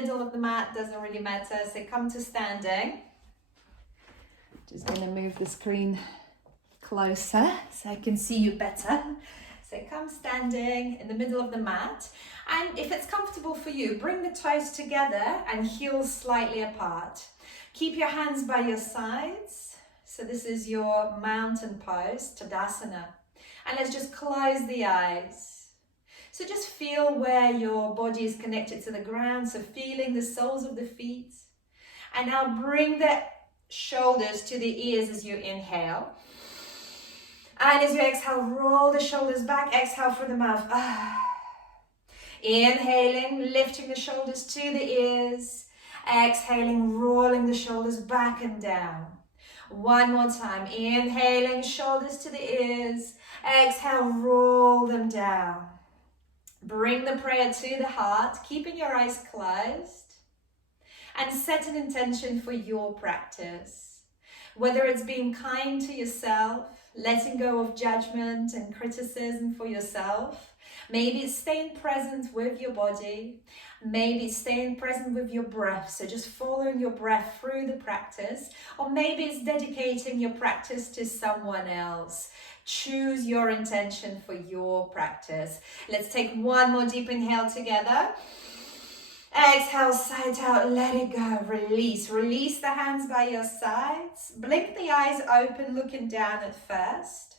Middle of the mat, doesn't really matter. So come to standing. Just going to move the screen closer so I can see you better. So come standing in the middle of the mat, and if it's comfortable for you, bring the toes together and heels slightly apart. Keep your hands by your sides. So this is your mountain pose, Tadasana. And let's just close the eyes. So just feel where your body is connected to the ground. So feeling the soles of the feet. And now bring the shoulders to the ears as you inhale. And as you exhale, roll the shoulders back. Exhale through the mouth. Inhaling, lifting the shoulders to the ears. Exhaling, rolling the shoulders back and down. One more time. Inhaling, shoulders to the ears. Exhale, roll them down. Bring the prayer to the heart, keeping your eyes closed. And set an intention for your practice. Whether it's being kind to yourself, letting go of judgment and criticism for yourself. Maybe it's staying present with your body. Maybe it's staying present with your breath. So just following your breath through the practice. Or maybe it's dedicating your practice to someone else. Choose your intention for your practice. Let's take one more deep inhale together. Exhale, sight out, let it go, release. Release the hands by your sides. Blink the eyes open, looking down at first.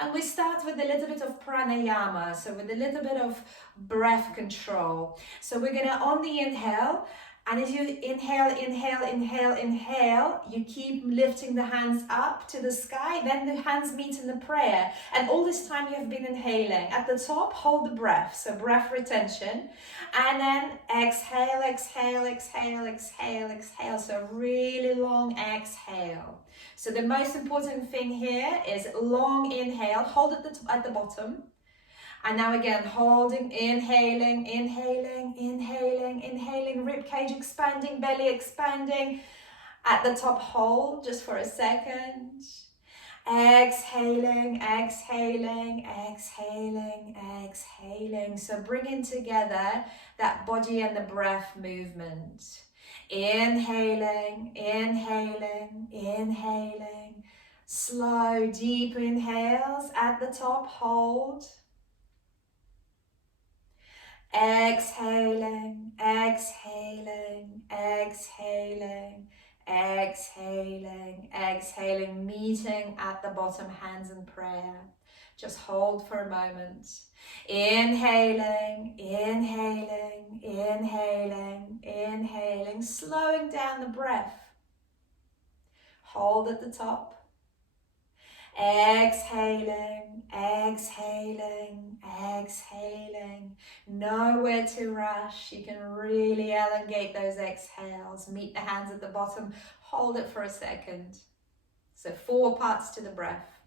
And we start with a little bit of pranayama, so with a little bit of breath control. So we're gonna, on the inhale, and as you inhale, inhale, inhale, inhale, you keep lifting the hands up to the sky, then the hands meet in the prayer. And all this time you have been inhaling. At the top, hold the breath, so breath retention. And then exhale, exhale, exhale, exhale, exhale. So really long exhale. So the most important thing here is long inhale, hold at the bottom. And now again, holding, inhaling, inhaling, inhaling, inhaling, ribcage expanding, belly expanding. At the top, hold just for a second. Exhaling, exhaling, exhaling, exhaling. So bringing together that body and the breath movement. Inhaling, inhaling, inhaling. Slow, deep inhales at the top, hold. Exhaling, exhaling, exhaling, exhaling, exhaling, meeting at the bottom, hands in prayer. Just hold for a moment. Inhaling, inhaling, inhaling, inhaling, slowing down the breath. Hold at the top. Exhaling, exhaling, exhaling. Nowhere to rush. You can really elongate those exhales. Meet the hands at the bottom. Hold it for a second. So 4 parts to the breath.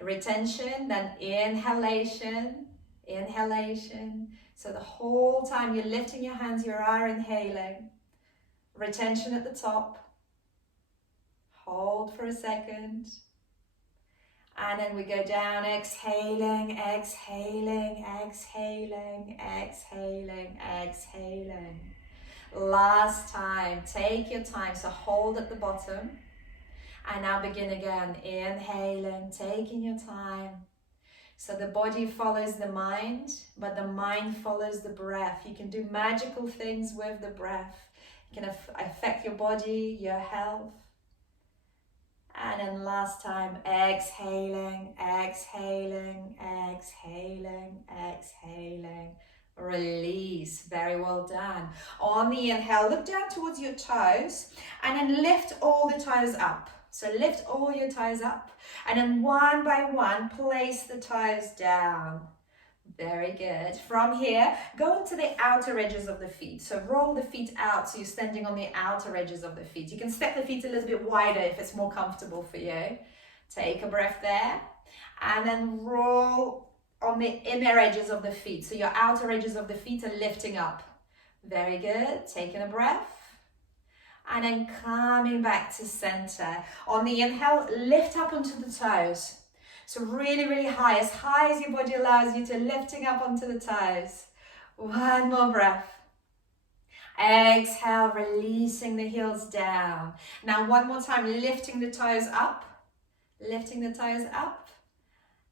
Retention, then inhalation, inhalation. So the whole time you're lifting your hands, you are inhaling. Retention at the top. Hold for a second. And then we go down, exhaling, exhaling, exhaling, exhaling, exhaling. Last time, take your time, so hold at the bottom. And now begin again, inhaling, taking your time. So the body follows the mind, but the mind follows the breath. You can do magical things with the breath. It can affect your body, your health. And then last time, exhaling, exhaling, exhaling, exhaling. Release. Very well done. On the inhale, look down towards your toes and then lift all the toes up. So lift all your toes up and then one by one, place the toes down. Very good. From here, go into the outer edges of the feet. So roll the feet out so you're standing on the outer edges of the feet. You can step the feet a little bit wider if it's more comfortable for you. Take a breath there. And then roll on the inner edges of the feet. So your outer edges of the feet are lifting up. Very good. Taking a breath. And then coming back to center. On the inhale, lift up onto the toes. So really, really high as your body allows you to, lifting up onto the toes. One more breath. Exhale, releasing the heels down. Now one more time, lifting the toes up. Lifting the toes up.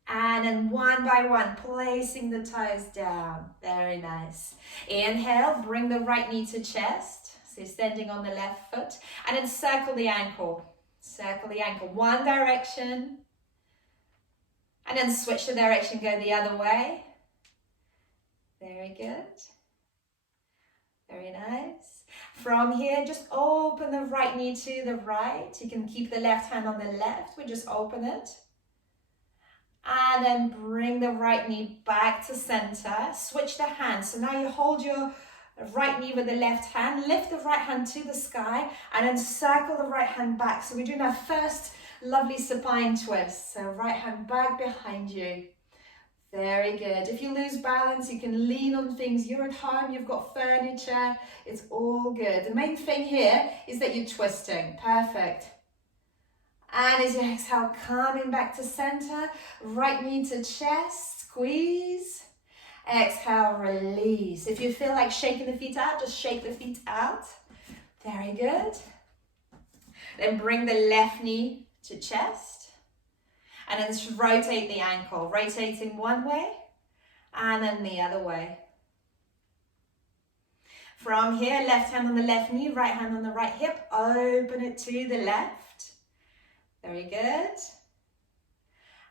And then one by one, placing the toes down. Very nice. Inhale, bring the right knee to chest. So you're standing on the left foot. And then circle the ankle. Circle the ankle. One direction. And then switch the direction, go the other way. Very good. Very nice. From here, just open the right knee to the right. You can keep the left hand on the left. We just open it. And then bring the right knee back to center. Switch the hands. So now you hold your right knee with the left hand. Lift the right hand to the sky. And then circle the right hand back. So we're doing our first lovely supine twist. So right hand back behind you. Very good. If you lose balance, you can lean on things. You're at home, you've got furniture. It's all good. The main thing here is that you're twisting. Perfect. And as you exhale, coming back to center, right knee to chest, squeeze. Exhale, release. If you feel like shaking the feet out, just shake the feet out. Very good. Then bring the left knee to chest. And then just rotate the ankle, rotating one way and then the other way. From here, left hand on the left knee, right hand on the right hip, open it to the left. Very good.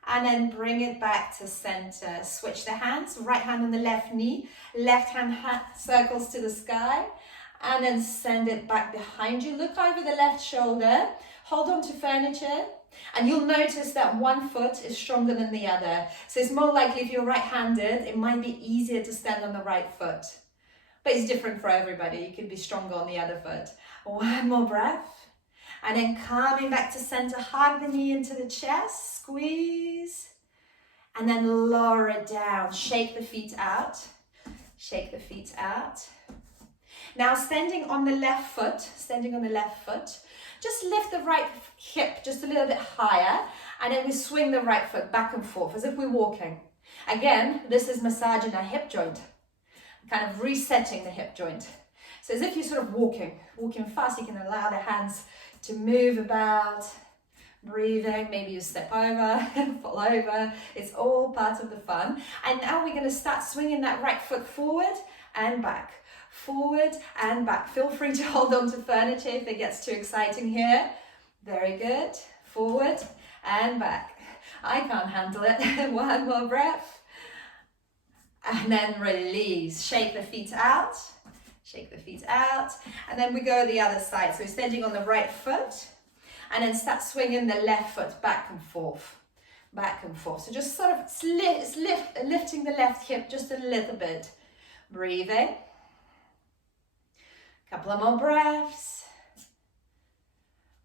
And then bring it back to center. Switch the hands, right hand on the left knee, left hand circles to the sky, and then send it back behind you. Look over the left shoulder, hold on to furniture. And you'll notice that one foot is stronger than the other. So it's more likely if you're right-handed, it might be easier to stand on the right foot. But it's different for everybody. You can be stronger on the other foot. One more breath. And then coming back to center, hug the knee into the chest, squeeze. And then lower it down. Shake the feet out. Shake the feet out. Now standing on the left foot, just lift the right hip just a little bit higher, and then we swing the right foot back and forth as if we're walking. Again, this is massaging our hip joint, kind of resetting the hip joint. So as if you're sort of walking fast, you can allow the hands to move about, breathing, maybe you step over, fall over. It's all part of the fun. And now we're going to start swinging that right foot forward and back. Forward and back. Feel free to hold on to furniture if it gets too exciting here. Very good. Forward and back. I can't handle it. One more breath. And then release. Shake the feet out. Shake the feet out. And then we go the other side. So we're standing on the right foot. And then start swinging the left foot back and forth. Back and forth. So just sort of lifting the left hip just a little bit. Breathing. Couple of more breaths.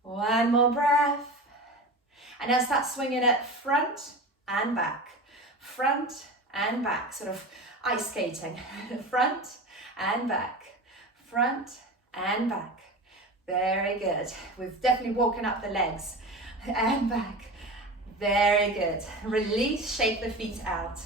One more breath. And now start swinging it front and back. Front and back. Sort of ice skating. Front and back. Front and back. Very good. We've definitely woken up the legs. And back. Very good. Release, shake the feet out.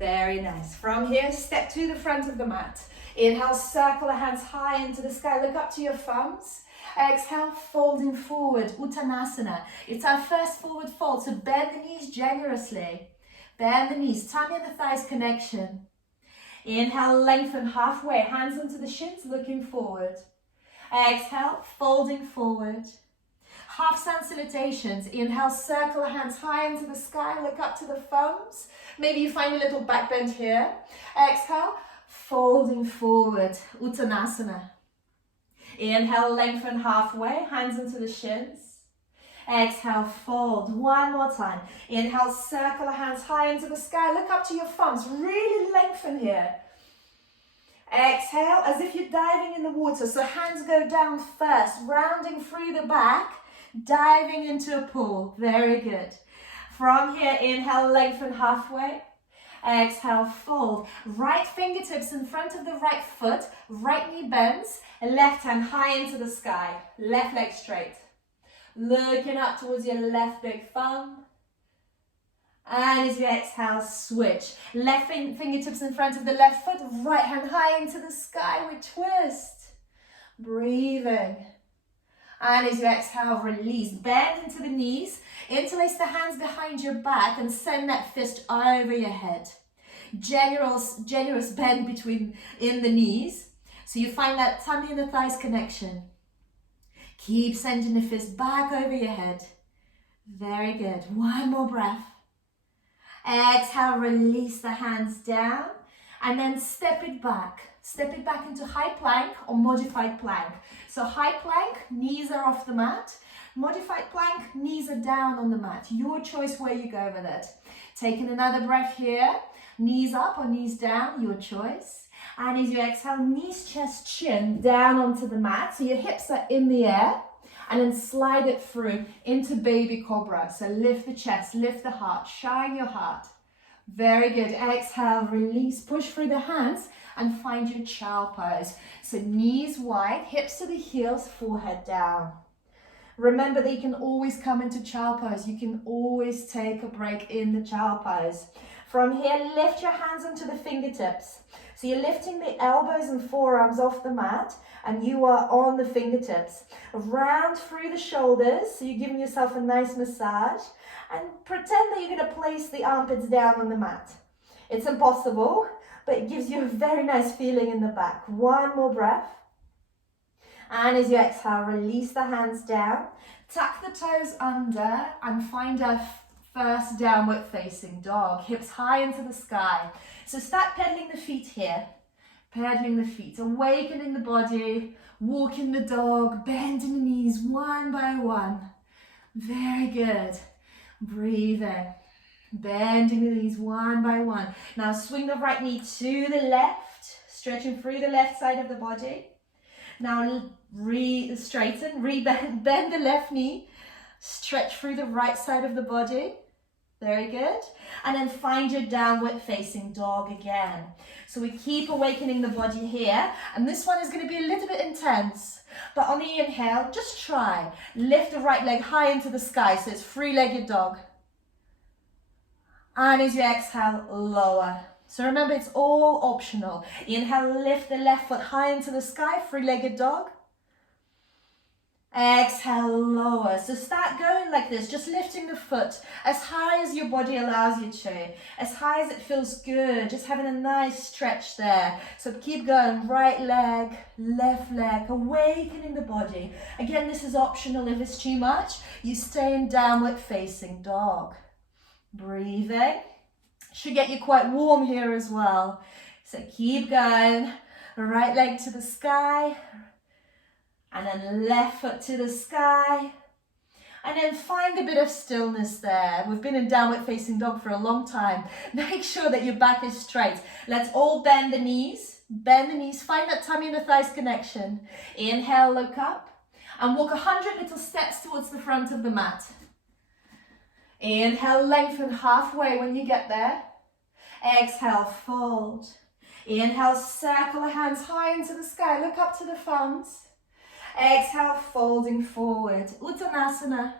Very nice. From here, step to the front of the mat. Inhale, circle the hands high into the sky. Look up to your thumbs. Exhale, folding forward, Uttanasana. It's our first forward fold, so bend the knees generously. Bend the knees, tummy and the thighs connection. Inhale, lengthen halfway, hands onto the shins, looking forward. Exhale, folding forward. Half sun salutations. Inhale, circle the hands high into the sky, look up to the thumbs. Maybe you find a little back bend here. Exhale, folding forward, Uttanasana. Inhale, lengthen halfway, hands into the shins. Exhale, fold. One more time. Inhale, circle the hands high into the sky, look up to your thumbs. Really lengthen here. Exhale, as if you're diving in the water. So hands go down first, rounding through the back, diving into a pool. Very good. From here, inhale, lengthen halfway. Exhale, fold. Right fingertips in front of the right foot. Right knee bends. Left hand high into the sky. Left leg straight. Looking up towards your left big thumb. And as you exhale, switch. Left fingertips in front of the left foot. Right hand high into the sky. We twist. Breathing. And as you exhale, release. Bend into the knees. Interlace the hands behind your back and send that fist over your head. Generous bend in the knees. So you find that tummy and the thighs connection. Keep sending the fist back over your head. Very good. One more breath. Exhale, release the hands down. And then step it back. Step it back into high plank or modified plank. So high plank, knees are off the mat. Modified plank, knees are down on the mat. Your choice where you go with it. Taking another breath here. Knees up or knees down, your choice. And as you exhale, knees, chest, chin down onto the mat. So your hips are in the air. And then slide it through into baby cobra. So lift the chest, lift the heart, shine your heart. Very good. Exhale, release, push through the hands and find your child pose. So knees wide, hips to the heels, forehead down. Remember that you can always come into child pose. You can always take a break in the child pose. From here, lift your hands onto the fingertips. So you're lifting the elbows and forearms off the mat and you are on the fingertips. Round through the shoulders, so you're giving yourself a nice massage. And pretend that you're going to place the armpits down on the mat. It's impossible, but it gives you a very nice feeling in the back. One more breath. And as you exhale, release the hands down. Tuck the toes under and find a first downward facing dog. Hips high into the sky. So start pedaling the feet here. Pedaling the feet, awakening the body, walking the dog, bending the knees one by one. Very good. Breathing. Bending the knees one by one. Now swing the right knee to the left, stretching through the left side of the body. Now straighten, bend the left knee, stretch through the right side of the body. Very good. And then find your downward facing dog again. So we keep awakening the body here. And this one is going to be a little bit intense. But on the inhale, just try. Lift the right leg high into the sky. So it's three-legged dog. And as you exhale, lower. So remember, it's all optional. Inhale, lift the left foot high into the sky, three-legged dog. Exhale, lower. So start going like this, just lifting the foot as high as your body allows you to, as high as it feels good, just having a nice stretch there. So keep going, right leg, left leg, awakening the body. Again, this is optional. If it's too much, you stay in downward facing dog. Breathing. Should get you quite warm here as well. So keep going, right leg to the sky, and then left foot to the sky. And then find a bit of stillness there. We've been in downward facing dog for a long time. Make sure that your back is straight. Let's all bend the knees. Bend the knees. Find that tummy and the thighs connection. Inhale, look up. And walk 100 little steps towards the front of the mat. Inhale, lengthen halfway when you get there. Exhale, fold. Inhale, circle the hands high into the sky. Look up to the thumbs. Exhale, folding forward. Uttanasana.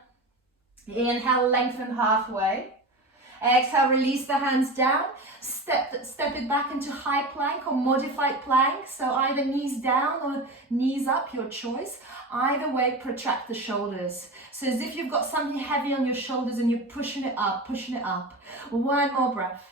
Inhale, lengthen halfway. Exhale, release the hands down. Step it back into high plank or modified plank. So either knees down or knees up, your choice. Either way, protract the shoulders. So as if you've got something heavy on your shoulders and you're pushing it up, pushing it up. One more breath.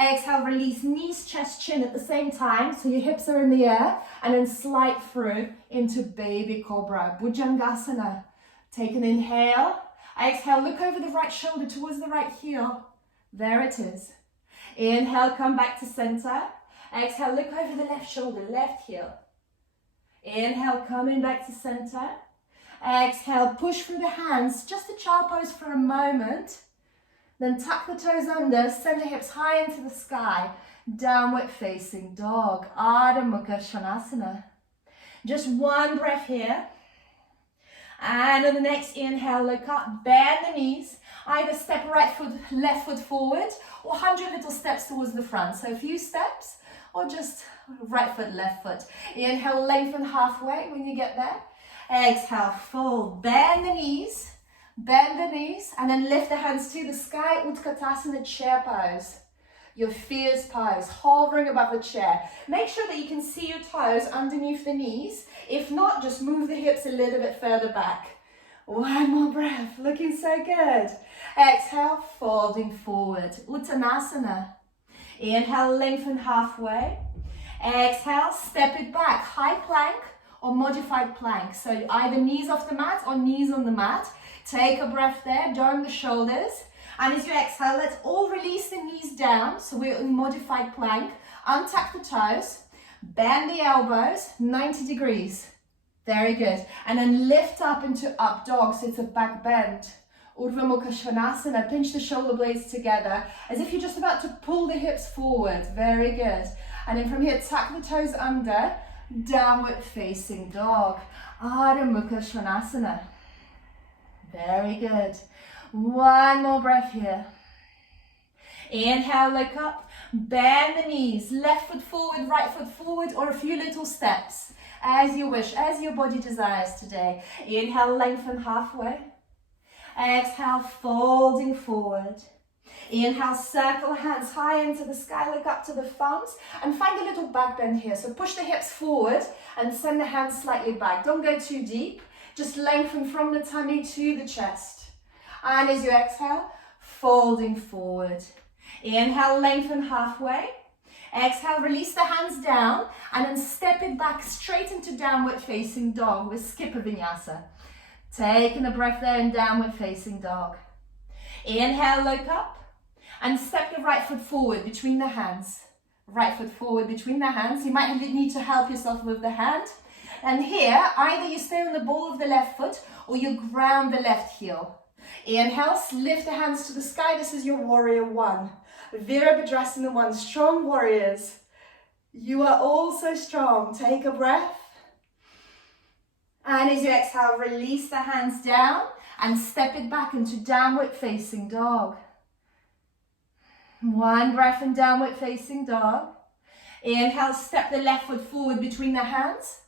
Exhale, release knees, chest, chin at the same time. So your hips are in the air and then slide through into baby cobra, Bhujangasana. Take an inhale. Exhale, look over the right shoulder towards the right heel. There it is. Inhale, come back to center. Exhale, look over the left shoulder, left heel. Inhale, coming back to center. Exhale, push through the hands, just a child pose for a moment. Then tuck the toes under, send the hips high into the sky. Downward facing dog, Ardha Mukha Svanasana. Just one breath here. And on the next inhale, look up, bend the knees. Either step right foot, left foot forward, or 100 little steps towards the front. So a few steps, or just right foot, left foot. Inhale, lengthen halfway when you get there. Exhale, fold, bend the knees, and then lift the hands to the sky, Utkatasana, chair pose. your fierce pose, hovering above the chair. Make sure that you can see your toes underneath the knees. If not, just move the hips a little bit further back. One more breath, looking so good. Exhale, folding forward, Uttanasana. Inhale, lengthen halfway. Exhale, step it back, high plank or modified plank. So either knees off the mat or knees on the mat. Take a breath there, dome the shoulders. And as you exhale, let's all release the knees down. So we're in modified plank. Untuck the toes, bend the elbows, 90 degrees. Very good. And then lift up into up dog, so it's a back bend. Urdhva Mukha Svanasana, pinch the shoulder blades together as if you're just about to pull the hips forward. Very good. And then from here, tuck the toes under, downward facing dog. Ardha Mukha Svanasana. Very good. One more breath here. Inhale, look up, bend the knees, left foot forward, right foot forward, or a few little steps, as you wish, as your body desires today. Inhale, lengthen halfway. Exhale, folding forward. Inhale, circle hands high into the sky, look up to the thumbs, and find a little back bend here. So push the hips forward and send the hands slightly back. Don't go too deep, just lengthen from the tummy to the chest. And as you exhale, folding forward. Inhale, lengthen halfway. Exhale, release the hands down, and then step it back straight into downward facing dog with skipper vinyasa. Taking a breath there in downward facing dog. Inhale, look up, and step the right foot forward between the hands. Right foot forward between the hands. You might need to help yourself with the hand. And here, either you stay on the ball of the left foot or you ground the left heel. Inhale, lift the hands to the sky. This is your warrior one. Virabhadrasana one, strong warriors. You are all so strong. Take a breath. And as you exhale, release the hands down and step it back into downward facing dog. One breath in downward facing dog. Inhale, step the left foot forward between the hands.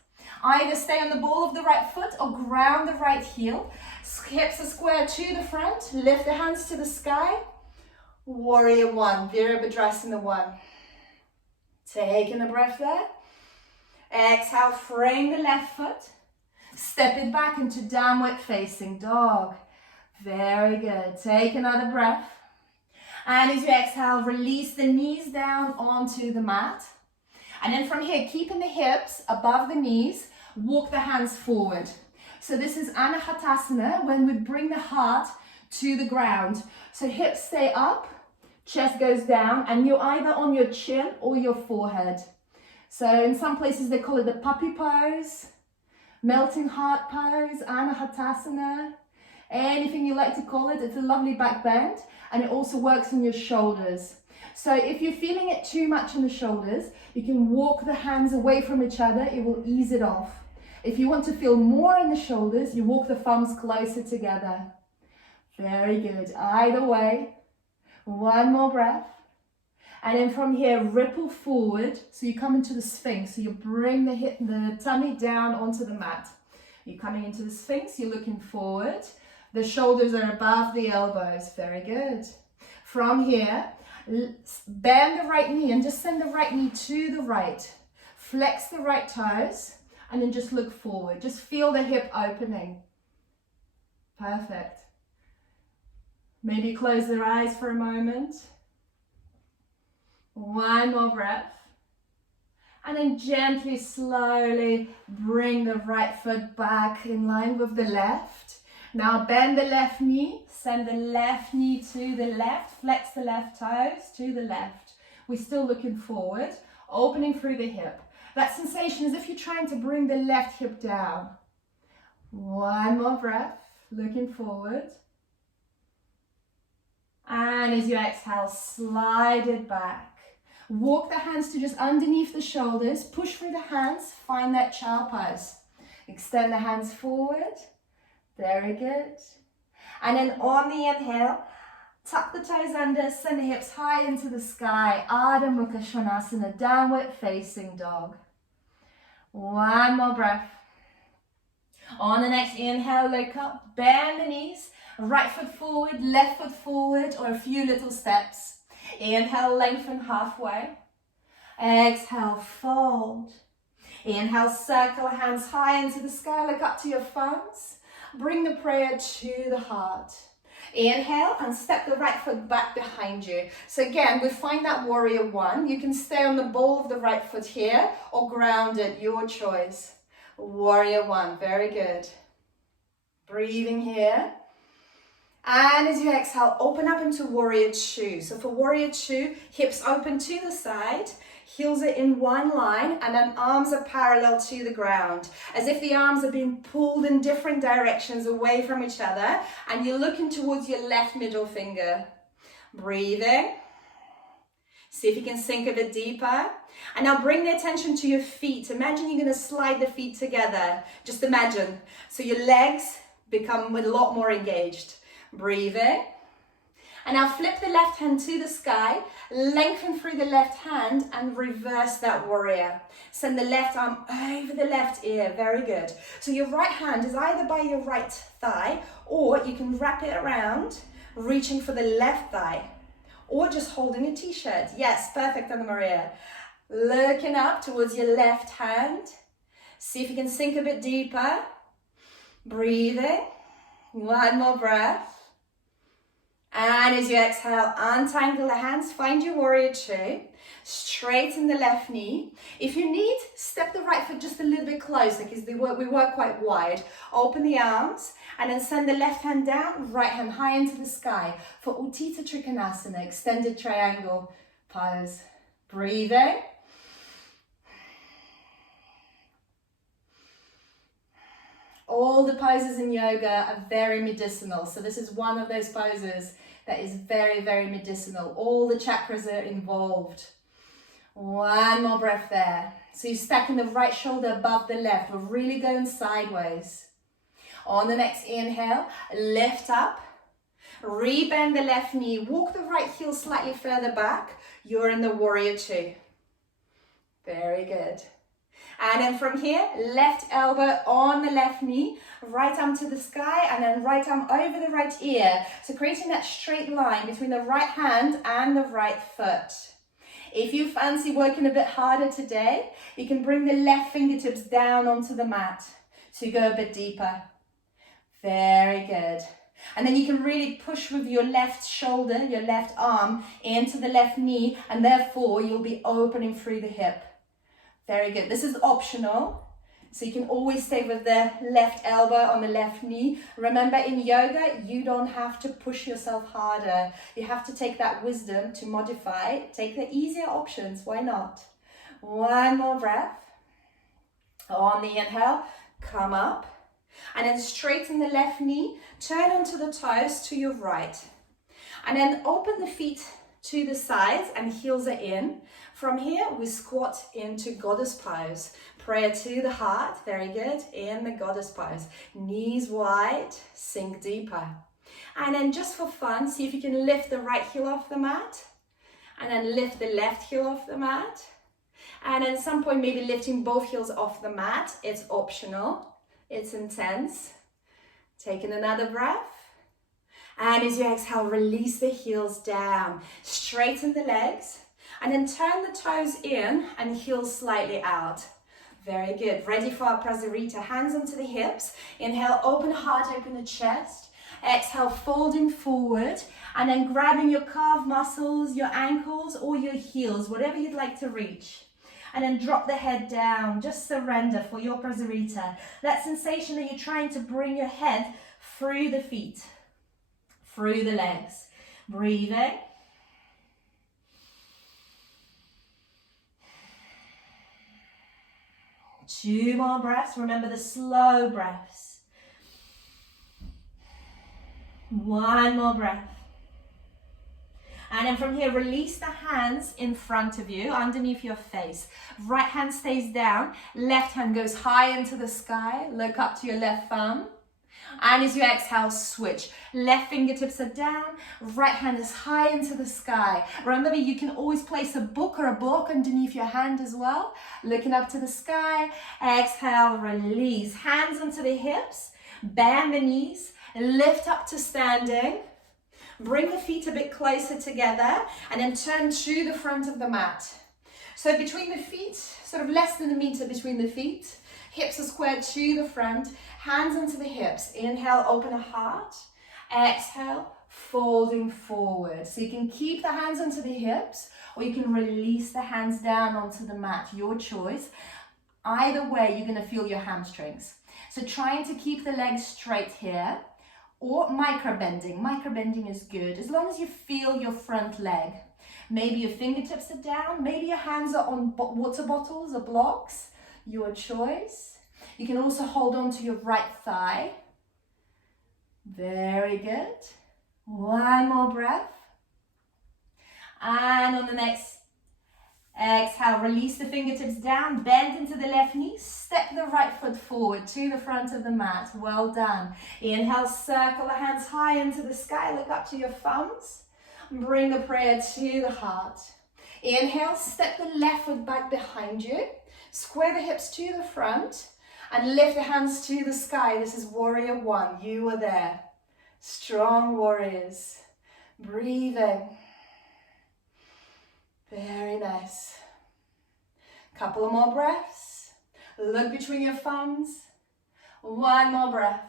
Either stay on the ball of the right foot or ground the right heel. Hips are square to the front. Lift the hands to the sky. Warrior one, Virabhadrasana one. Taking a breath there. Exhale, frame the left foot. Step it back into downward facing dog. Very good. Take another breath. And as you exhale, release the knees down onto the mat. And then from here, keeping the hips above the knees, walk the hands forward. So this is Anahatasana, when we bring the heart to the ground. So hips stay up, chest goes down, and you're either on your chin or your forehead. So in some places they call it the puppy pose, melting heart pose, Anahatasana, anything you like to call it. It's a lovely back bend, and it also works on your shoulders. So if you're feeling it too much on the shoulders, you can walk the hands away from each other. It will ease it off. If you want to feel more in the shoulders, you walk the thumbs closer together. Very good. Either way. One more breath. And then from here, ripple forward. So you come into the Sphinx. So you bring the tummy down onto the mat. You're coming into the Sphinx. You're looking forward. The shoulders are above the elbows. Very good. From here, bend the right knee and just send the right knee to the right. Flex the right toes and then just look forward. Just feel the hip opening. Perfect. Maybe close their eyes for a moment. One more breath. And then gently, slowly bring the right foot back in line with the left. Now bend the left knee, send the left knee to the left, flex the left toes to the left. We're still looking forward, opening through the hip. That sensation is if you're trying to bring the left hip down. One more breath, looking forward. And as you exhale, slide it back. Walk the hands to just underneath the shoulders, push through the hands, find that child pose. Extend the hands forward. Very good. And then on the inhale, tuck the toes under, send the hips high into the sky. Ardha Mukha Svanasana, downward facing dog. One more breath. On the next inhale, look up, bend the knees, right foot forward, left foot forward, or a few little steps. Inhale, lengthen halfway. Exhale, fold. Inhale, circle hands high into the sky, look up to your thumbs. Bring the prayer to the heart. Inhale and step the right foot back behind you. So again, we find that warrior one. You can stay on the ball of the right foot here or ground it, your choice. Warrior one, very good. Breathing here. And as you exhale, open up into warrior two. So for warrior two, hips open to the side, heels are in one line, and then arms are parallel to the ground, as if the arms are being pulled in different directions away from each other, and you're looking towards your left middle finger. Breathing. See if you can sink a bit deeper. And now bring the attention to your feet. Imagine you're going to slide the feet together. Just imagine. So your legs become a lot more engaged. Breathing. And now flip the left hand to the sky, lengthen through the left hand and reverse that warrior. Send the left arm over the left ear, very good. So your right hand is either by your right thigh, or you can wrap it around, reaching for the left thigh, or just holding a t-shirt. Yes, perfect, Anna Maria. Looking up towards your left hand. See if you can sink a bit deeper. Breathing. One more breath. And as you exhale, untangle the hands, find your warrior two, straighten the left knee. If you need, step the right foot just a little bit closer because we work quite wide. Open the arms and then send the left hand down, right hand high into the sky for Utthita Trikonasana, extended triangle pose. Breathing. All the poses in yoga are very medicinal. So this is one of those poses that is very, very medicinal. All the chakras are involved. One more breath there. So you're stacking the right shoulder above the left. We're really going sideways. On the next inhale, lift up. Rebend the left knee. Walk the right heel slightly further back. You're in the warrior two. Very good. And then from here, left elbow on the left knee, right arm to the sky, and then right arm over the right ear. So creating that straight line between the right hand and the right foot. If you fancy working a bit harder today, you can bring the left fingertips down onto the mat to go a bit deeper. Very good. And then you can really push with your left shoulder, your left arm, into the left knee, and therefore you'll be opening through the hip. Very good. This is optional, so you can always stay with the left elbow on the left knee. Remember, in yoga, you don't have to push yourself harder. You have to take that wisdom to modify. Take the easier options. Why not? One more breath. On the inhale, come up. And then straighten the left knee. Turn onto the toes to your right. And then open the feet to the sides and heels are in. From here, we squat into goddess pose. Prayer to the heart, very good, in the goddess pose. Knees wide, sink deeper. And then just for fun, see if you can lift the right heel off the mat. And then lift the left heel off the mat. And at some point, maybe lifting both heels off the mat. It's optional, it's intense. Taking another breath. And as you exhale, release the heels down. Straighten the legs. And then turn the toes in and heels slightly out. Very good. Ready for our Prasarita. Hands onto the hips. Inhale, open heart, open the chest. Exhale, folding forward. And then grabbing your calf muscles, your ankles, or your heels, whatever you'd like to reach. And then drop the head down. Just surrender for your Prasarita. That sensation that you're trying to bring your head through the feet, through the legs. Breathing. Two more breaths. Remember the slow breaths. One more breath. And then from here, release the hands in front of you, underneath your face. Right hand stays down. Left hand goes high into the sky. Look up to your left thumb. And as you exhale, switch. Left fingertips are down. Right hand is high into the sky. Remember, you can always place a book or a block underneath your hand as well. Looking up to the sky. Exhale, release. Hands onto the hips. Bend the knees. Lift up to standing. Bring the feet a bit closer together and then turn to the front of the mat. So between the feet, sort of less than a meter between the feet, hips are squared to the front, hands into the hips. Inhale, open a heart. Exhale, folding forward. So you can keep the hands onto the hips or you can release the hands down onto the mat, your choice. Either way, you're going to feel your hamstrings. So trying to keep the legs straight here or micro bending. Micro bending is good as long as you feel your front leg. Maybe your fingertips are down, maybe your hands are on water bottles or blocks, your choice. You can also hold on to your right thigh. Very good. One more breath. And on the next exhale, release the fingertips down, bend into the left knee, step the right foot forward to the front of the mat. Well done. Inhale, circle the hands high into the sky, look up to your thumbs. Bring the prayer to the heart. Inhale, step the left foot back behind you, square the hips to the front, and lift the hands to the sky. This is warrior one. You are there. Strong warriors. Breathing. Very nice. Couple of more breaths. Look between your thumbs. One more breath.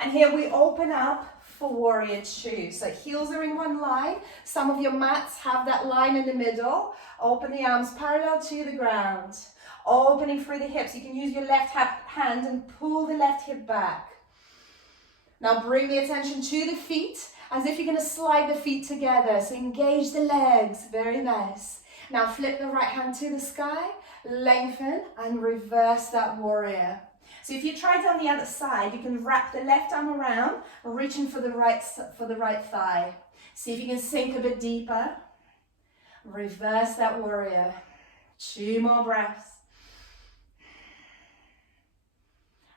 And here we open up for warrior two. So heels are in one line. Some of your mats have that line in the middle. Open the arms parallel to the ground. Opening through the hips. You can use your left hand and pull the left hip back. Now bring the attention to the feet as if you're going to slide the feet together. So engage the legs. Very nice. Now flip the right hand to the sky. Lengthen and reverse that warrior. So if you try it on the other side, you can wrap the left arm around, reaching for the right thigh. See if you can sink a bit deeper. Reverse that warrior. Two more breaths.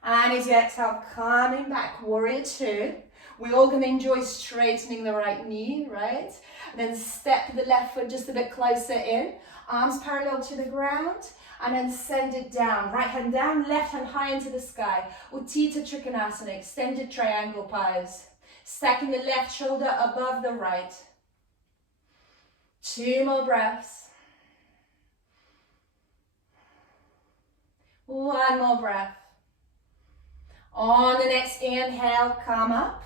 And as you exhale, coming back, warrior two. We're all going to enjoy straightening the right knee, right? And then step the left foot just a bit closer in. Arms parallel to the ground. And then send it down. Right hand down, left hand high into the sky. Utthita Trikonasana, extended triangle pose. Stacking the left shoulder above the right. Two more breaths. One more breath. On the next inhale, come up.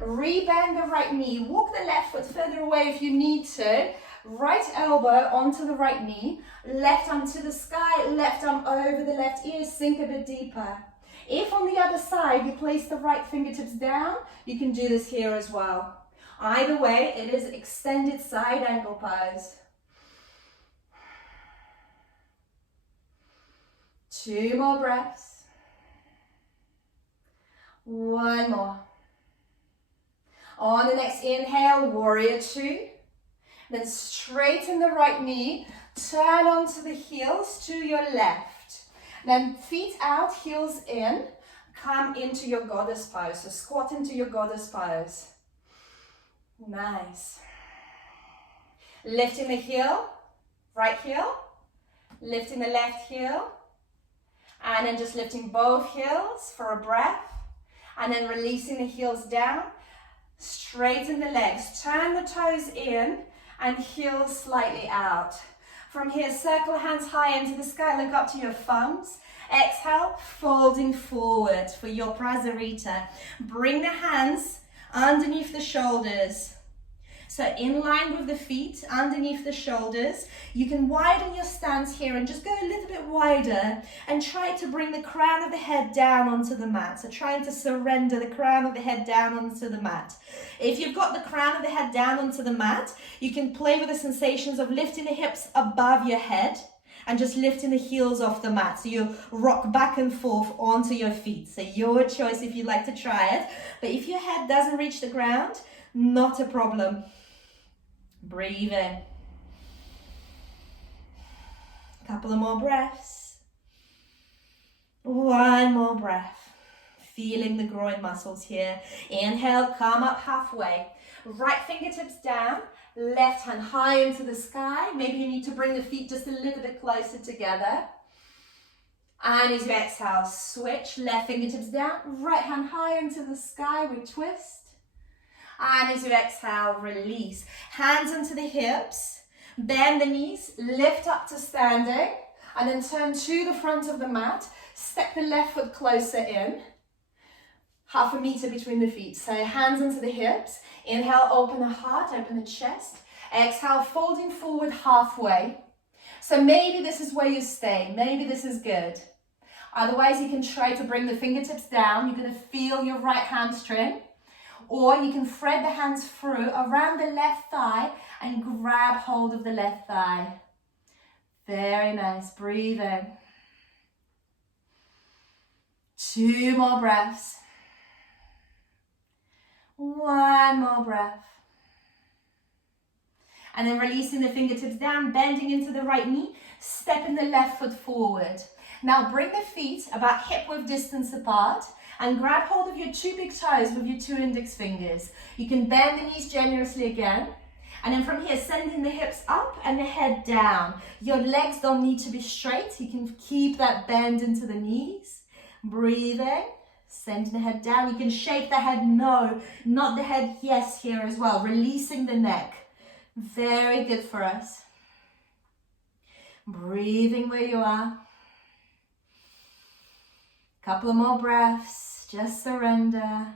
Rebend the right knee. Walk the left foot further away if you need to. Right elbow onto the right knee. Left arm to the sky. Left arm over the left ear. Sink a bit deeper. If on the other side you place the right fingertips down, you can do this here as well. Either way, it is extended side angle pose. Two more breaths. One more. On the next inhale, warrior two. Then straighten the right knee, turn onto the heels to your left. Then feet out, heels in, come into your goddess pose. So squat into your goddess pose. Nice. Lifting the heel, right heel, lifting the left heel, and then just lifting both heels for a breath, and then releasing the heels down. Straighten the legs, turn the toes in, and heels slightly out. From here, circle hands high into the sky, look up to your thumbs. Exhale, folding forward for your Prasarita. Bring the hands underneath the shoulders. So in line with the feet, underneath the shoulders. You can widen your stance here and just go a little bit wider and try to bring the crown of the head down onto the mat. So trying to surrender the crown of the head down onto the mat. If you've got the crown of the head down onto the mat, you can play with the sensations of lifting the hips above your head and just lifting the heels off the mat. So you rock back and forth onto your feet. So your choice if you'd like to try it. But if your head doesn't reach the ground, not a problem. Breathe in. Couple of more breaths. One more breath. Feeling the groin muscles here. Inhale, come up halfway. Right fingertips down. Left hand high into the sky. Maybe you need to bring the feet just a little bit closer together. And as you exhale, switch. Left fingertips down. Right hand high into the sky. We twist. And as you exhale, release. Hands into the hips, bend the knees, lift up to standing, and then turn to the front of the mat. Step the left foot closer in. 1/2 meter between the feet. So hands into the hips. Inhale, open the heart, open the chest. Exhale, folding forward halfway. So maybe this is where you stay. Maybe this is good. Otherwise, you can try to bring the fingertips down. You're going to feel your right hamstring. Or you can thread the hands through around the left thigh and grab hold of the left thigh. Very nice. Breathe in. 2 more breaths. 1 more breath. And then releasing the fingertips down, bending into the right knee, stepping the left foot forward. Now bring the feet about hip width distance apart and grab hold of your 2 big toes with your 2 index fingers. You can bend the knees generously again. And then from here, sending the hips up and the head down. Your legs don't need to be straight. You can keep that bend into the knees. Breathing, sending the head down. You can shake the head no, not the head yes here as well. Releasing the neck. Very good for us. Breathing where you are. Couple of more breaths. Just surrender.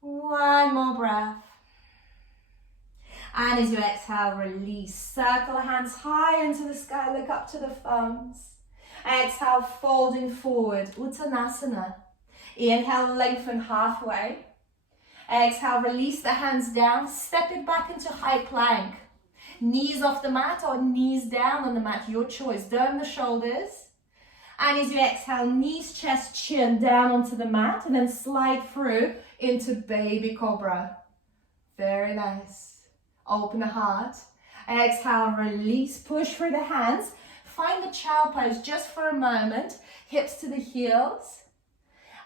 1 more breath. And as you exhale, release. Circle the hands high into the sky. Look up to the thumbs. Exhale, folding forward. Uttanasana. Inhale, lengthen halfway. Exhale, release the hands down. Step it back into high plank. Knees off the mat or knees down on the mat. Your choice. Dome the shoulders. And as you exhale, knees, chest, chin down onto the mat. And then slide through into baby cobra. Very nice. Open the heart. Exhale, release. Push through the hands. Find the child pose just for a moment. Hips to the heels.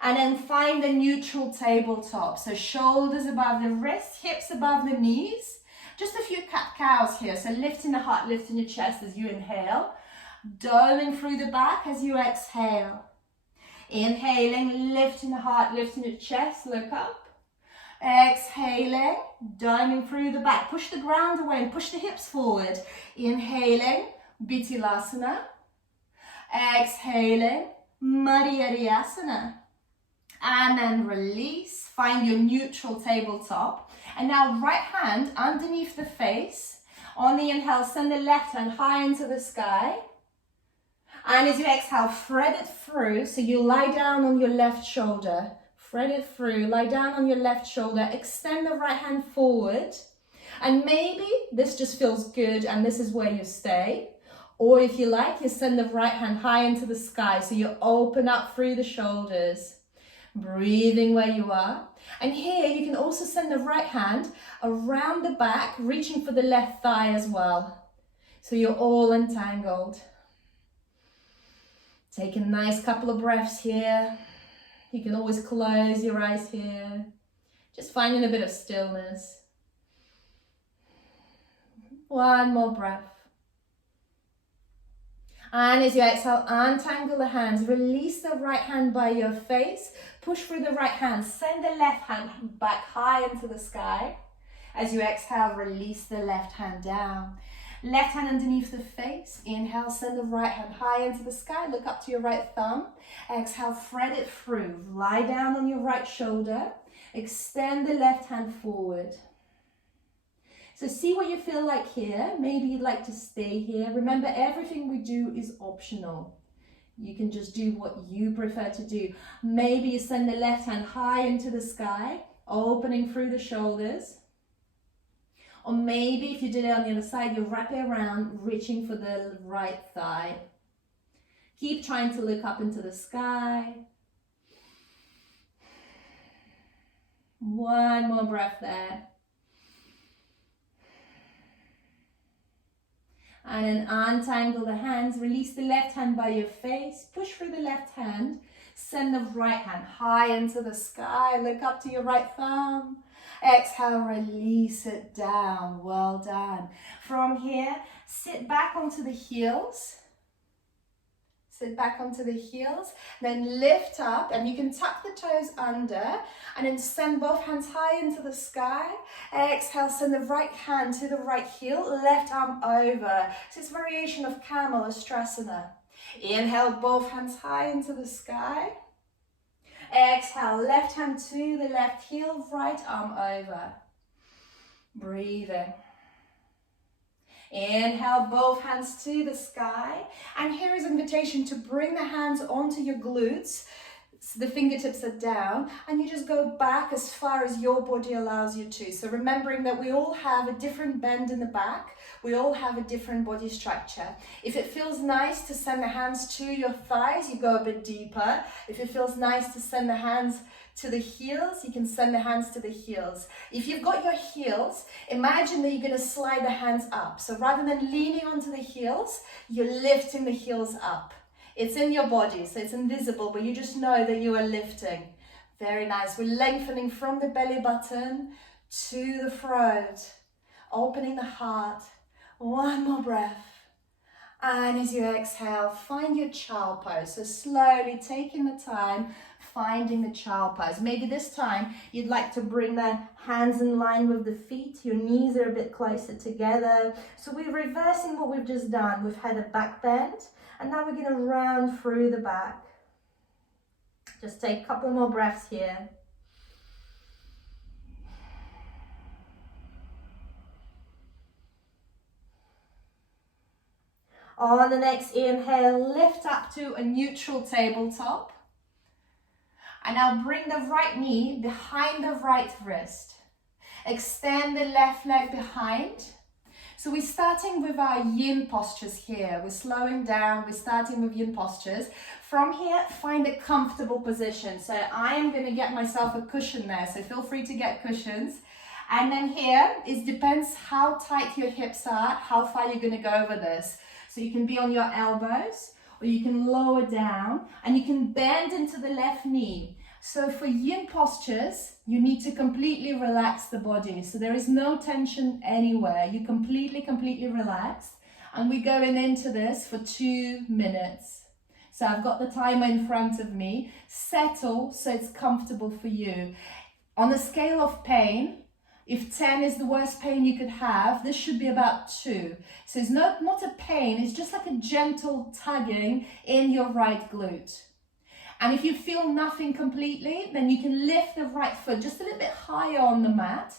And then find the neutral tabletop. So shoulders above the wrists, hips above the knees. Just a few cat-cows here. So lifting the heart, lifting your chest as you inhale. Doming through the back as you exhale. Inhaling, lifting the heart, lifting your chest, look up. Exhaling, doming through the back. Push the ground away and push the hips forward. Inhaling, Bittilasana. Exhaling, Madhyasana. And then release, find your neutral tabletop. And now right hand underneath the face. On the inhale, send the left hand high into the sky. And as you exhale, thread it through. So you lie down on your left shoulder. Thread it through, lie down on your left shoulder. Extend the right hand forward. And maybe this just feels good and this is where you stay. Or if you like, you send the right hand high into the sky. So you open up through the shoulders. Breathing where you are. And here you can also send the right hand around the back, reaching for the left thigh as well. So you're all entangled. Take a nice couple of breaths here. You can always close your eyes here. Just finding a bit of stillness. 1 more breath. And as you exhale, untangle the hands. Release the right hand by your face. Push through the right hand. Send the left hand back high into the sky. As you exhale, release the left hand down. Left hand underneath the face. Inhale, send the right hand high into the sky. Look up to your right thumb. Exhale, thread it through. Lie down on your right shoulder. Extend the left hand forward. So see what you feel like here. Maybe you'd like to stay here. Remember, everything we do is optional. You can just do what you prefer to do. Maybe you send the left hand high into the sky, opening through the shoulders. Or maybe if you did it on the other side, you wrap it around, reaching for the right thigh. Keep trying to look up into the sky. 1 more breath there. And then untangle the hands, release the left hand by your face, push through the left hand, send the right hand high into the sky, look up to your right thumb. Exhale, release it down, well done. From here, sit back onto the heels. So sit back onto the heels, then lift up, and you can tuck the toes under, and then send both hands high into the sky. Exhale, send the right hand to the right heel, left arm over. So it's variation of camel or Strasana. Inhale, both hands high into the sky. Exhale, left hand to the left heel, right arm over. Breathing. Inhale, both hands to the sky. And here is an invitation to bring the hands onto your glutes. So the fingertips are down, and you just go back as far as your body allows you to. So remembering that we all have a different bend in the back. We all have a different body structure. If it feels nice to send the hands to your thighs, you go a bit deeper. If it feels nice to send the hands to the heels, you can send the hands to the heels. If you've got your heels, imagine that you're going to slide the hands up. So rather than leaning onto the heels, you're lifting the heels up. It's in your body, so it's invisible, but you just know that you are lifting. Very nice. We're lengthening from the belly button to the throat, opening the heart. One more breath. And as you exhale, find your child pose. So slowly taking the time, finding the child pose. Maybe this time you'd like to bring the hands in line with the feet. Your knees are a bit closer together. So we're reversing what we've just done. We've had a back bend, and now we're going to round through the back. Just take a couple more breaths here. On the next inhale, lift up to a neutral tabletop. And now bring the right knee behind the right wrist. Extend the left leg behind. So we're starting with our yin postures here. We're slowing down, we're starting with yin postures. From here, find a comfortable position. So I am going to get myself a cushion there, so feel free to get cushions. And then here, it depends how tight your hips are, how far you're going to go over this. So you can be on your elbows, or you can lower down, and you can bend into the left knee. So for yin postures, you need to completely relax the body. So there is no tension anywhere. You completely relax. And we're going into this for 2 minutes. So I've got the timer in front of me. Settle so it's comfortable for you. On a scale of pain, if 10 is the worst pain you could have, this should be about 2. So it's not a pain, it's just like a gentle tugging in your right glute. And if you feel nothing completely, then you can lift the right foot just a little bit higher on the mat,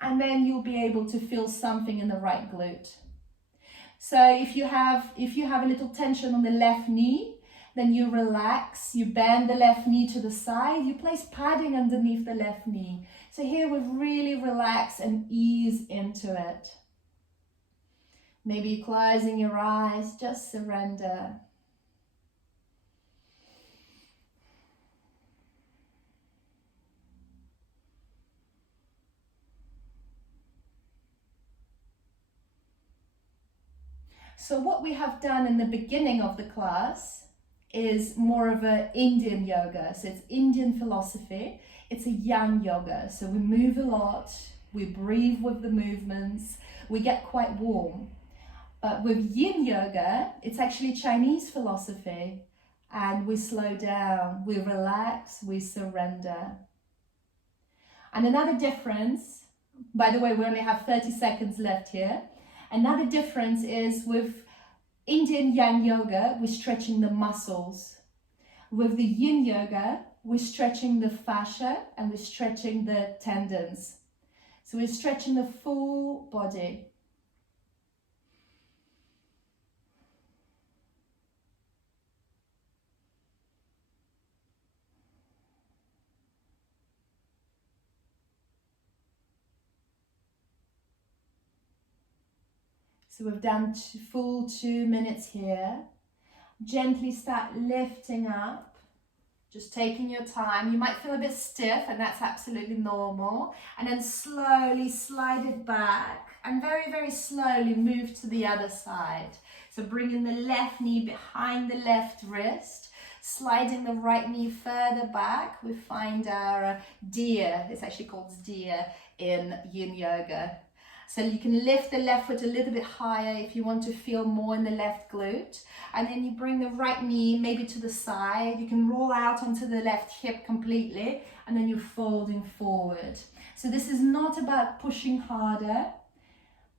and then you'll be able to feel something in the right glute. So if you have a little tension on the left knee, then you relax, you bend the left knee to the side, you place padding underneath the left knee. So here we really relax and ease into it. Maybe closing your eyes, just surrender. So what we have done in the beginning of the class is more of an Indian yoga. So it's Indian philosophy. It's a yang yoga. So we move a lot, we breathe with the movements, we get quite warm. But with yin yoga, it's actually Chinese philosophy. And we slow down, we relax, we surrender. And another difference, by the way, we only have 30 seconds left here. Another difference is with Indian yang yoga, we're stretching the muscles. With the yin yoga, we're stretching the fascia and we're stretching the tendons. So we're stretching the full body. So we've done full 2 minutes here. Gently start lifting up, just taking your time. You might feel a bit stiff, and that's absolutely normal. And then slowly slide it back and very, very slowly move to the other side. So bringing the left knee behind the left wrist, sliding the right knee further back. We find our deer. It's actually called deer in yin yoga. So you can lift the left foot a little bit higher if you want to feel more in the left glute. And then you bring the right knee maybe to the side. You can roll out onto the left hip completely, and then you're folding forward. So this is not about pushing harder.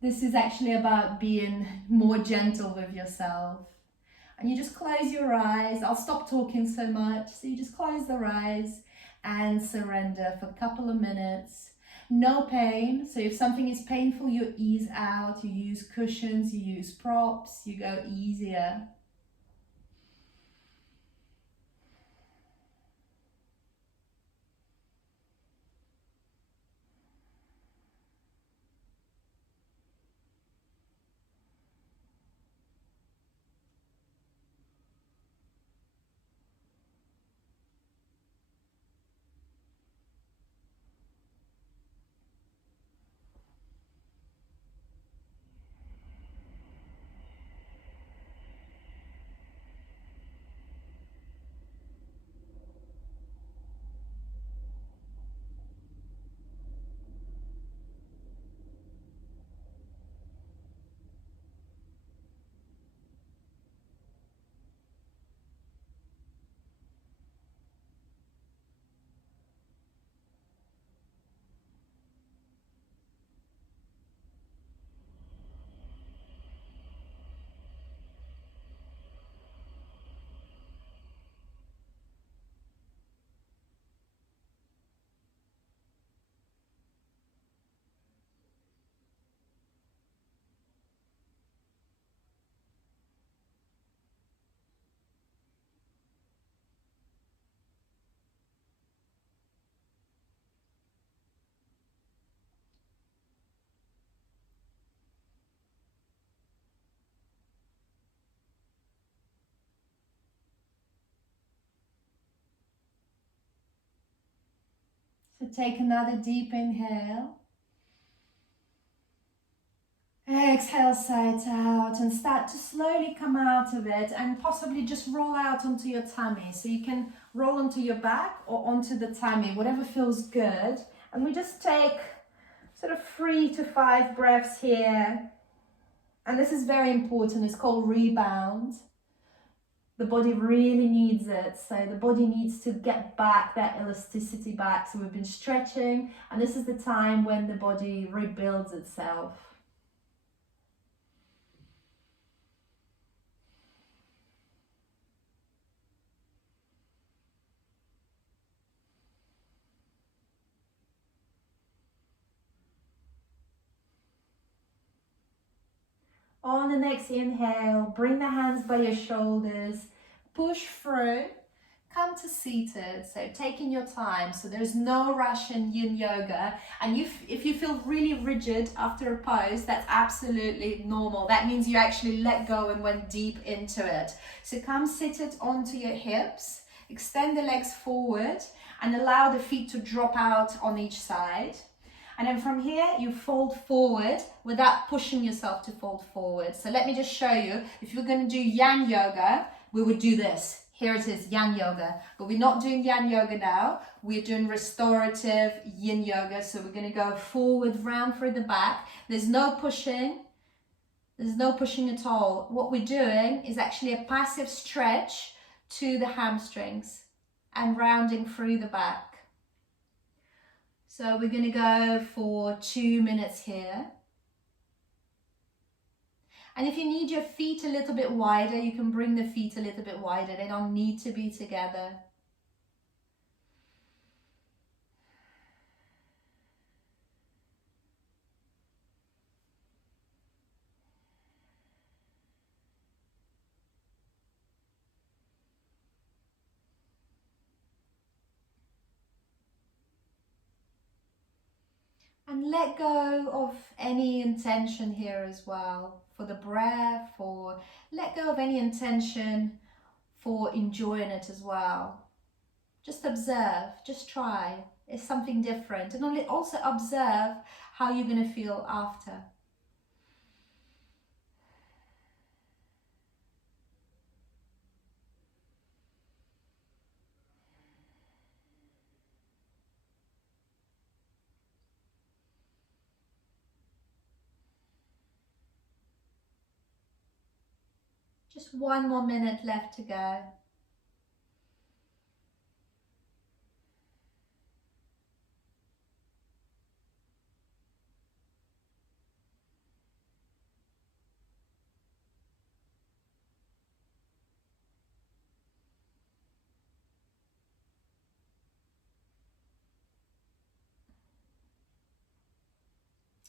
This is actually about being more gentle with yourself. And you just close your eyes. I'll stop talking so much. So you just close the eyes and surrender for a couple of minutes. No pain. So if something is painful, you ease out. You use cushions, you use props, you go easier. So take another deep inhale. Exhale, sight out, and start to slowly come out of it and possibly just roll out onto your tummy. So you can roll onto your back or onto the tummy, whatever feels good. And we just take sort of 3 to 5 breaths here. And this is very important. It's called rebound. The body really needs it. So the body needs to get back that elasticity back. So we've been stretching, and this is the time when the body rebuilds itself. On the next inhale, bring the hands by your shoulders, push through, come to seated. So taking your time. So there's no rush in yin yoga. And if you feel really rigid after a pose, that's absolutely normal. That means you actually let go and went deep into it. So come seated onto your hips, extend the legs forward and allow the feet to drop out on each side. And then from here, you fold forward without pushing yourself to fold forward. So let me just show you. If you're going to do yang yoga, we would do this. Here it is, yang yoga. But we're not doing yang yoga now. We're doing restorative yin yoga. So we're going to go forward, round through the back. There's no pushing. There's no pushing at all. What we're doing is actually a passive stretch to the hamstrings and rounding through the back. So we're going to go for 2 minutes here. And if you need your feet a little bit wider, you can bring the feet a little bit wider. They don't need to be together. And let go of any intention here as well, for the breath, or let go of any intention for enjoying it as well. Just observe, just try. It's something different. And also observe how you're going to feel after. Just 1 more minute left to go.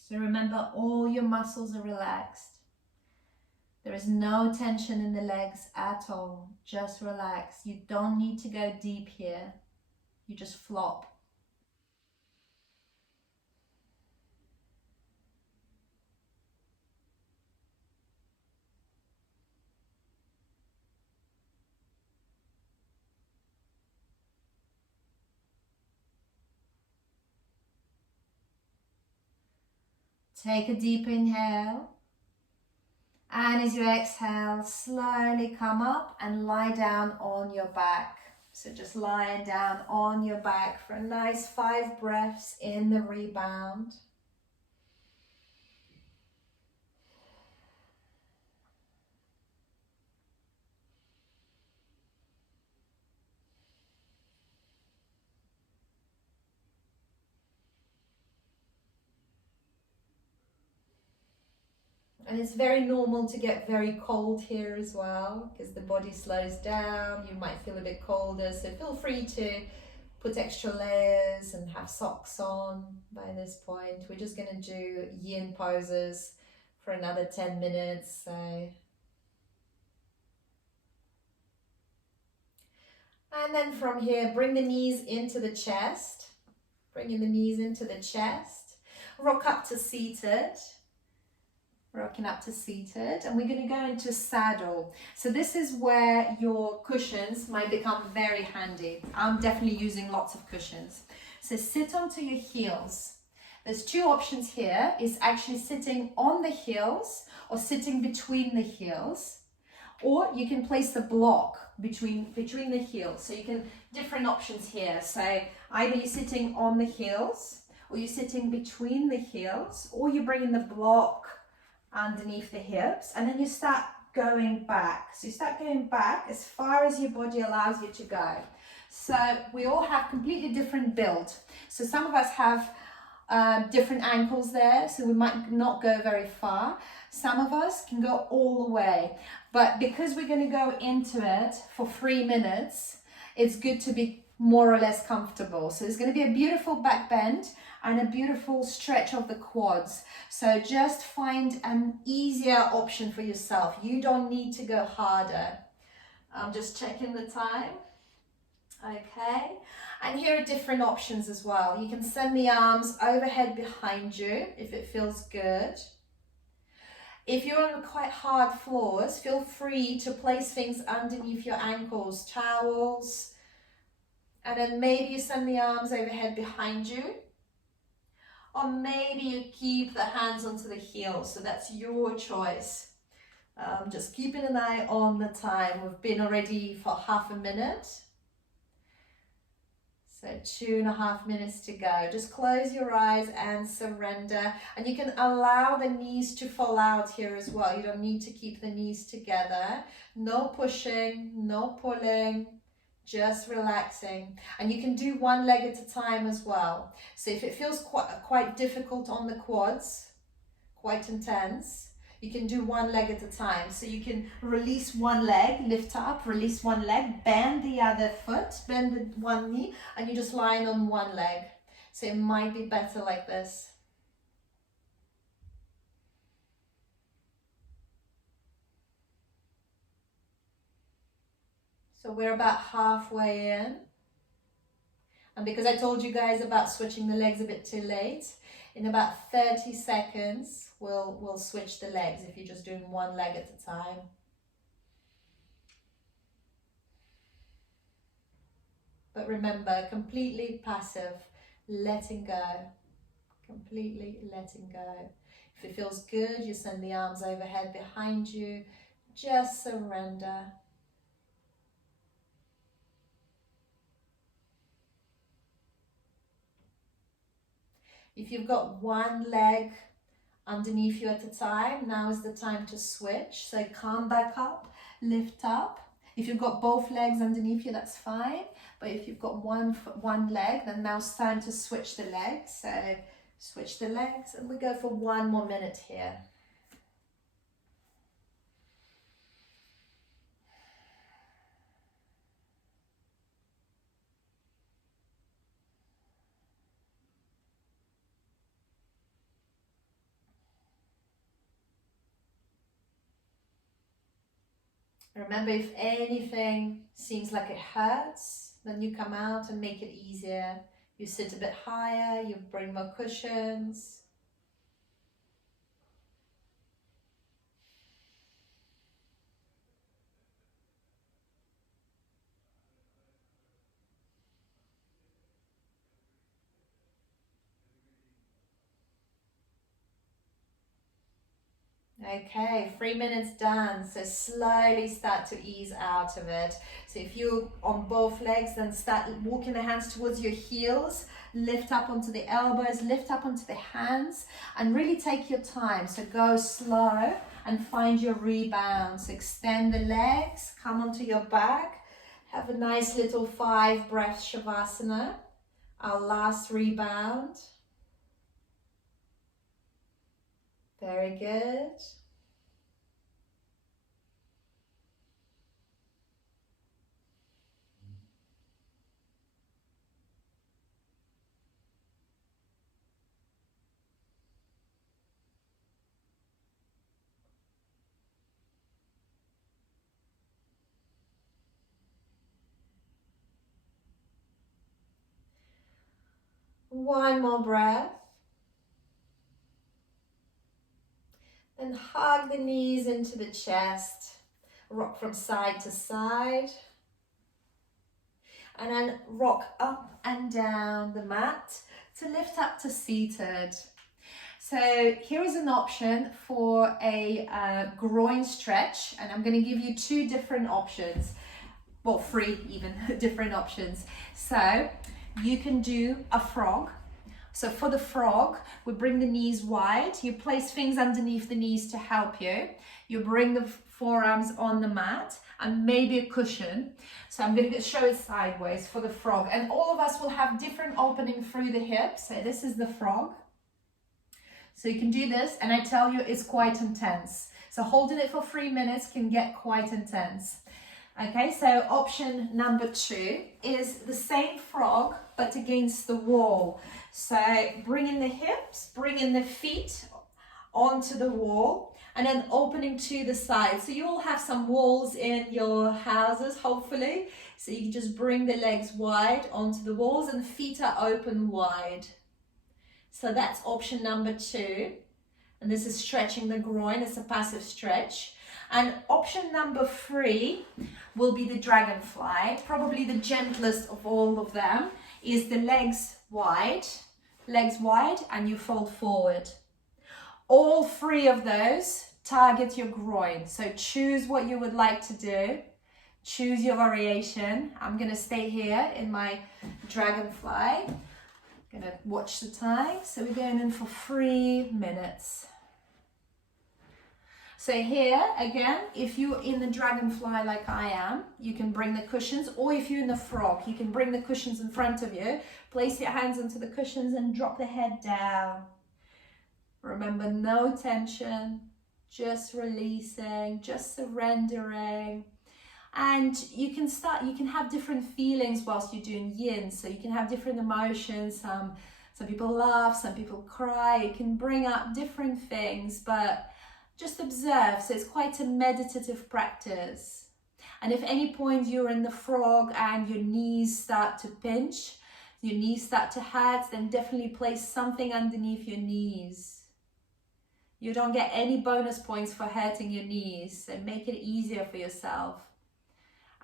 So remember, all your muscles are relaxed. There is no tension in the legs at all. Just relax. You don't need to go deep here. You just flop. Take a deep inhale. And as you exhale, slowly come up and lie down on your back. So just lying down on your back for a nice 5 breaths in the rebound. And it's very normal to get very cold here as well, because the body slows down. You might feel a bit colder, so feel free to put extra layers and have socks on by this point. We're just going to do yin poses for another 10 minutes. So. And then from here, bring the knees into the chest. Bringing the knees into the chest. Rock up to seated. Rocking up to seated, and we're going to go into saddle. So this is where your cushions might become very handy. I'm definitely using lots of cushions. So sit onto your heels. There's 2 options here. Is actually sitting on the heels or sitting between the heels, or you can place the block between the heels. So you can, different options here. So either you're sitting on the heels, or you're sitting between the heels, or you're bringing the block underneath the hips, and then you start going back. So you start going back as far as your body allows you to go. So we all have completely different build. So some of us have different ankles there, so we might not go very far. Some of us can go all the way, but because we're going to go into it for 3 minutes, it's good to be more or less comfortable. So there's going to be a beautiful back bend and a beautiful stretch of the quads. So just find an easier option for yourself. You don't need to go harder. I'm just checking the time. Okay. And here are different options as well. You can send the arms overhead behind you if it feels good. If you're on quite hard floors, feel free to place things underneath your ankles, towels, and then maybe you send the arms overhead behind you. Or maybe you keep the hands onto the heels, so that's your choice. Just keeping an eye on the time. We've been already for half a minute. So 2.5 minutes to go. Just close your eyes and surrender. And you can allow the knees to fall out here as well. You don't need to keep the knees together. No pushing, no pulling. Just relaxing, and you can do 1 leg at a time as well. So if it feels quite difficult on the quads, quite intense, you can do 1 leg at a time. So you can release 1 leg, lift up, release 1 leg, bend the other foot, bend the 1 knee, and you're just lying on 1 leg. So it might be better like this. So we're about halfway in. And because I told you guys about switching the legs a bit too late, in about 30 seconds, we'll switch the legs if you're just doing 1 leg at a time. But remember, completely passive, letting go, completely letting go. If it feels good, you send the arms overhead behind you, just surrender. If you've got 1 leg underneath you at a time, now is the time to switch. So come back up, lift up. If you've got both legs underneath you, that's fine. But if you've got one leg, then now it's time to switch the legs. So switch the legs, and we go for 1 more minute here. Remember, if anything seems like it hurts, then you come out and make it easier. You sit a bit higher, you bring more cushions. Okay, 3 minutes done. So slowly start to ease out of it. So if you're on both legs, then start walking the hands towards your heels. Lift up onto the elbows, lift up onto the hands, and really take your time. So go slow and find your rebound. So extend the legs, come onto your back. Have a nice little 5 breath Shavasana. Our last rebound. Very good. One more breath. Then hug the knees into the chest. Rock from side to side. And then rock up and down the mat to lift up to seated. So here is an option for a groin stretch, and I'm going to give you 2 different options. Well, 3 even different options. So you can do a frog. So for the frog, we bring the knees wide. You place things underneath the knees to help you. You bring the forearms on the mat and maybe a cushion. So I'm going to show it sideways for the frog. And all of us will have different opening through the hips. So this is the frog. So you can do this, and I tell you, it's quite intense. So holding it for 3 minutes can get quite intense. Okay, so option number 2 is the same frog, but against the wall. So bringing the hips, bringing the feet onto the wall, and then opening to the side. So you all have some walls in your houses, hopefully. So you can just bring the legs wide onto the walls and feet are open wide. So that's option number 2. And this is stretching the groin. It's a passive stretch. And option number 3 will be the dragonfly. Probably the gentlest of all of them is the legs wide, and you fold forward. All 3 of those target your groin. So choose what you would like to do. Choose your variation. I'm going to stay here in my dragonfly. I'm going to watch the time. So we're going in for 3 minutes. So here, again, if you're in the dragonfly like I am, you can bring the cushions, or if you're in the frog, you can bring the cushions in front of you, place your hands onto the cushions and drop the head down. Remember, no tension, just releasing, just surrendering. And you can have different feelings whilst you're doing yin, so you can have different emotions. Some people laugh, some people cry. You can bring up different things, but just observe. So it's quite a meditative practice. And if any point you're in the frog and your knees start to pinch, your knees start to hurt, then definitely place something underneath your knees. You don't get any bonus points for hurting your knees, so make it easier for yourself.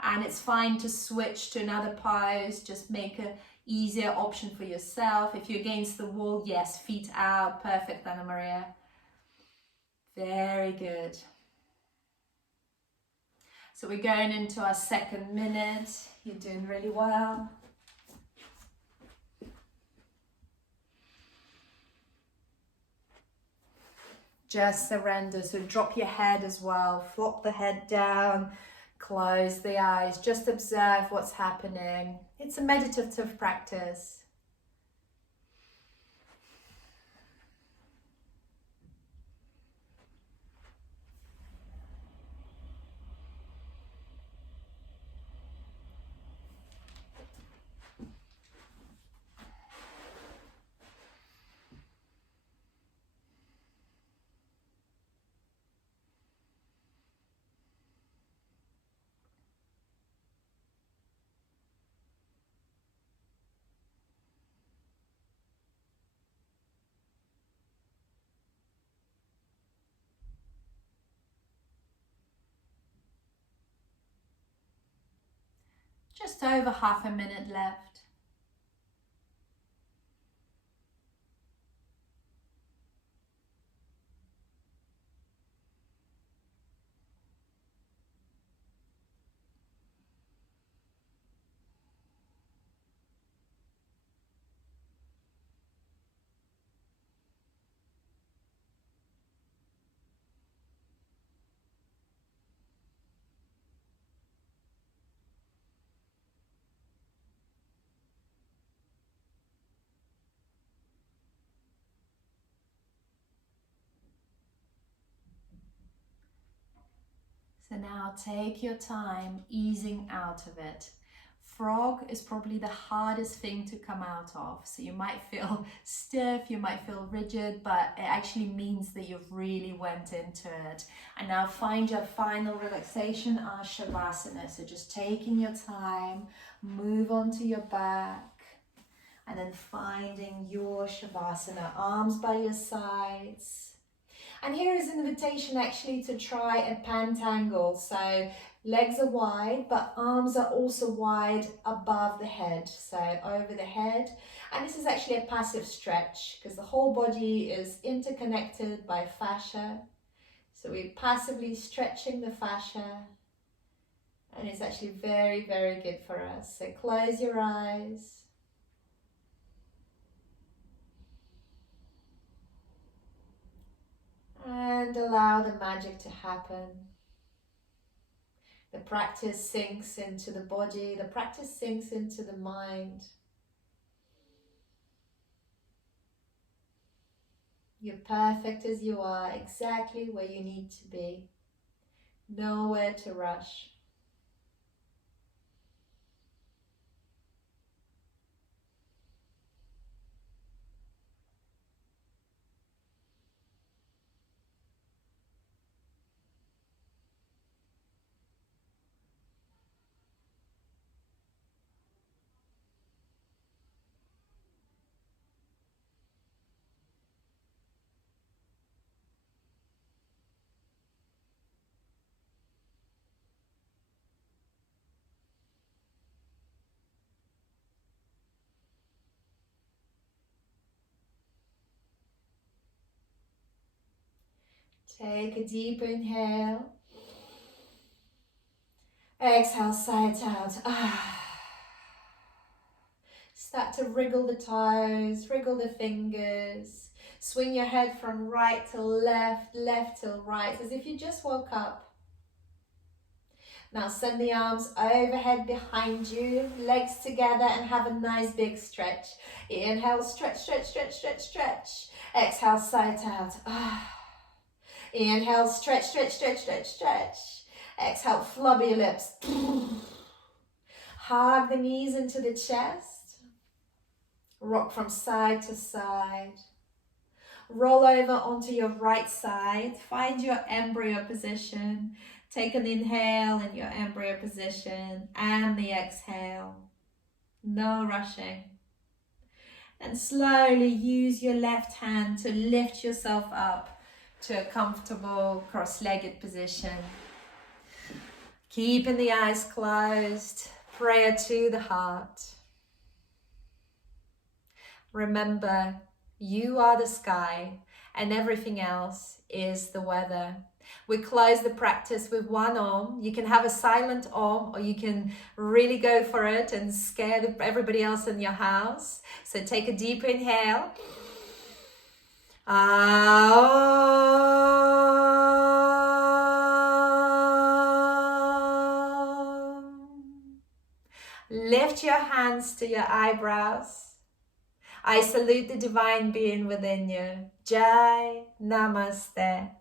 And it's fine to switch to another pose, just make an easier option for yourself. If you're against the wall, yes, feet out, perfect, Anna Maria. Very good. So we're going into our 2nd minute. You're doing really well. Just surrender. So drop your head as well. Flop the head down. Close the eyes. Just observe what's happening. It's a meditative practice. Just over half a minute left. So now take your time easing out of it. Frog is probably the hardest thing to come out of. So you might feel stiff, you might feel rigid, but it actually means that you've really went into it. And now find your final relaxation, Shavasana. So just taking your time, move onto your back, and then finding your Shavasana, arms by your sides. And here is an invitation actually to try a pentangle. So legs are wide, but arms are also wide above the head. So over the head. And this is actually a passive stretch because the whole body is interconnected by fascia. So we're passively stretching the fascia. And it's actually very, very good for us. So close your eyes. And allow the magic to happen. The practice sinks into the body, the practice sinks into the mind. You're perfect as you are, exactly where you need to be. Nowhere to rush. Take a deep inhale. Exhale, sigh it out. Start to wriggle the toes, wriggle the fingers. Swing your head from right to left, left to right, as if you just woke up. Now send the arms overhead behind you, legs together, and have a nice big stretch. Inhale, stretch, stretch, stretch, stretch, stretch. Exhale, sigh it out. Inhale, stretch, stretch, stretch, stretch, stretch. Exhale, flubber your lips. Hug the knees into the chest. Rock from side to side. Roll over onto your right side. Find your embryo position. Take an inhale in your embryo position and the exhale. No rushing. And slowly use your left hand to lift yourself up to a comfortable cross-legged position. Keeping the eyes closed, prayer to the heart. Remember, you are the sky and everything else is the weather. We close the practice with one Om. You can have a silent Om, or you can really go for it and scare everybody else in your house. So take a deep inhale. Lift your hands to your eyebrows. I salute the divine being within you. Jai Namaste.